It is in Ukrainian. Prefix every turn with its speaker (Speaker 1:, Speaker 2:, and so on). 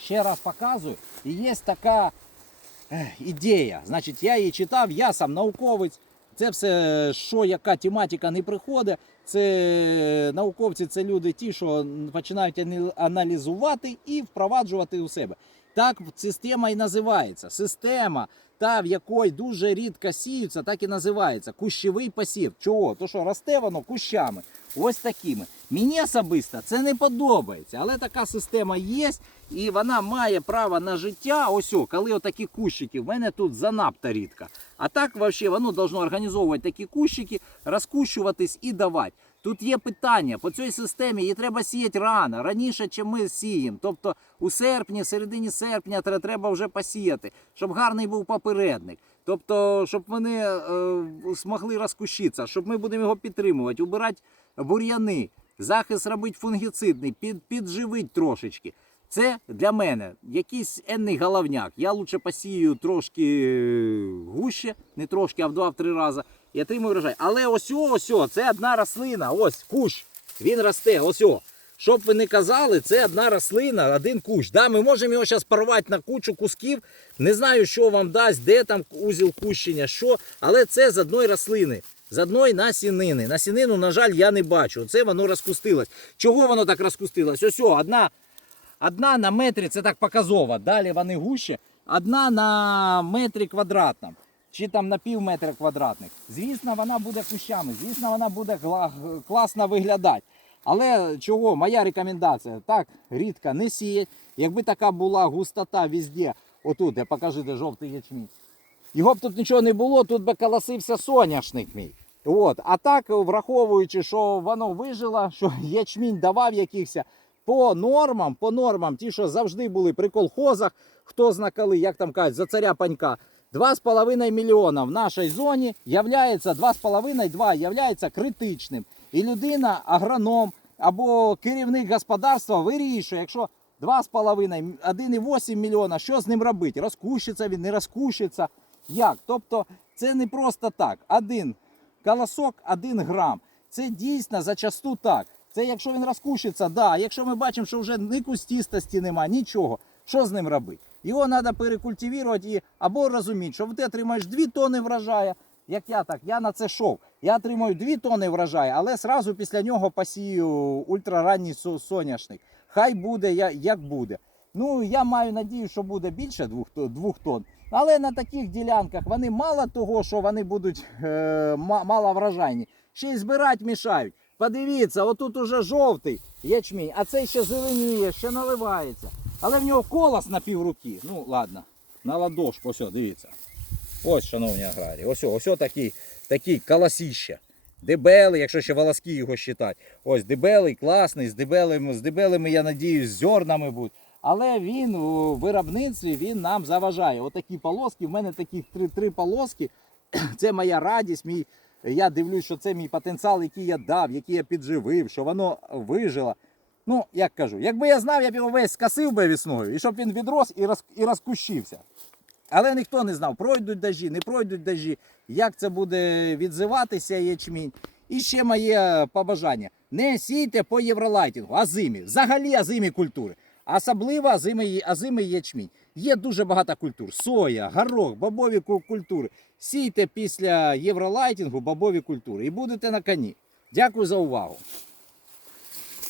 Speaker 1: ще раз показую. І є така ідея. Значить, я її читав, я сам науковець. Це все, що яка тематика не приходить. Це науковці, це люди ті, що починають аналізувати і впроваджувати у себе. Так система і називається. Система, та в якої дуже рідко сіються, так і називається. Кущовий посів. Чого? То що росте воно кущами. Ось такими. Мені особисто це не подобається, але така система є, і вона має право на життя. Ось, о, коли отакі кущики, в мене тут занадто рідко. А так, взагалі, воно должно організовувати такі кущики, розкущуватись і давати. Тут є питання по цій системі, її треба сіяти рано, раніше, чим ми сіємо. Тобто у серпні, середині серпня тре- треба вже посіяти, щоб гарний був попередник. Тобто, щоб вони е, змогли розкущитися, щоб ми будемо його підтримувати, убирати бур'яни, захист робити фунгіцидний, під, підживити трошечки. Це для мене якийсь енний головняк. Я лучше посію трошки е, гуще, не трошки, а в два-три рази. І отримую врожай. Але ось ось, це одна рослина, ось кущ. Він росте, ось. о. Щоб ви не казали, це одна рослина, один кущ. Да, ми можемо його зараз порвати на кучу кусків. Не знаю, що вам дасть, де там узіл кущення, що, але це з одної рослини. З одної насінини. Насінину, на жаль, я не бачу. Це воно розкустилось. Чого воно так розкустилось? Ось одна, одна на метрі, це так показово. Далі вони гуще. Одна на метрі квадратному. Чи там на пів метра квадратних. Звісно, вона буде кущами, звісно, вона буде класно виглядати. Але чого, моя рекомендація, так рідко не сіять. Якби така була густота везде, отут, де покажи, де жовтий ячмінь. Його б тут нічого не було, тут би колосився соняшник мій. От. А так, враховуючи, що воно вижило, що ячмінь давав якихось по нормам, по нормам, ті, що завжди були при колхозах, хто знакали, як там кажуть, за царя панька. 2,5 мільйона в нашій зоні являється 2,5-2 являється критичним. І людина, агроном або керівник господарства вирішує, якщо 2,5, 1,8 мільйона, що з ним робити? Розкущиться він, не розкущиться. Як? Тобто це не просто так. Один колосок, один грам. Це дійсно зачасту так. Це якщо він розкущиться, да. Якщо ми бачимо, що вже ні кустістості немає, нічого, що з ним робити? Його треба перекультивувати і або розуміти, що ти отримаєш 2 тони врожаю, як я так, я на це йшов. Я отримаю 2 тони врожаю, але сразу після нього посію ультраранній соняшник. Хай буде як буде. Ну, я маю надію, що буде більше 2, 2 тонн. Але на таких ділянках вони мало того, що вони будуть е, ма- маловрожайні, ще й збирати мішають. Подивіться, отут уже жовтий ячмінь, а цей ще зеленіє, ще наливається. Але в нього колос на півруки. Ну, ладно, на ладошку, ось, дивіться. Ось, шановні аграрії, ось, ось такий, такий колосіще. Дебелий, якщо ще волоски його вважати. Ось дебелий, класний, з дебелими, з дебелими, я надіюсь, зернами будуть. Але він у виробництві він нам заважає. Отакі полоски. В мене таких три, три полоски. Це моя радість. Мій, я дивлюсь, що це мій потенціал, який я дав, який я підживив, що воно вижило. Ну, як кажу, якби я знав, я б його весь скасив би весною, і щоб він відрос і, роз, і розкущився. Але ніхто не знав, пройдуть дажі, не пройдуть дажі, як це буде відзиватися ячмінь. І ще моє побажання: не сійте по євролайтінгу, азимі, взагалі азимі культури. Особливо азимий, азимий ячмінь. Є дуже багато культур: соя, горох, бобові культури. Сійте після євролайтінгу бобові культури і будете на коні. Дякую за увагу.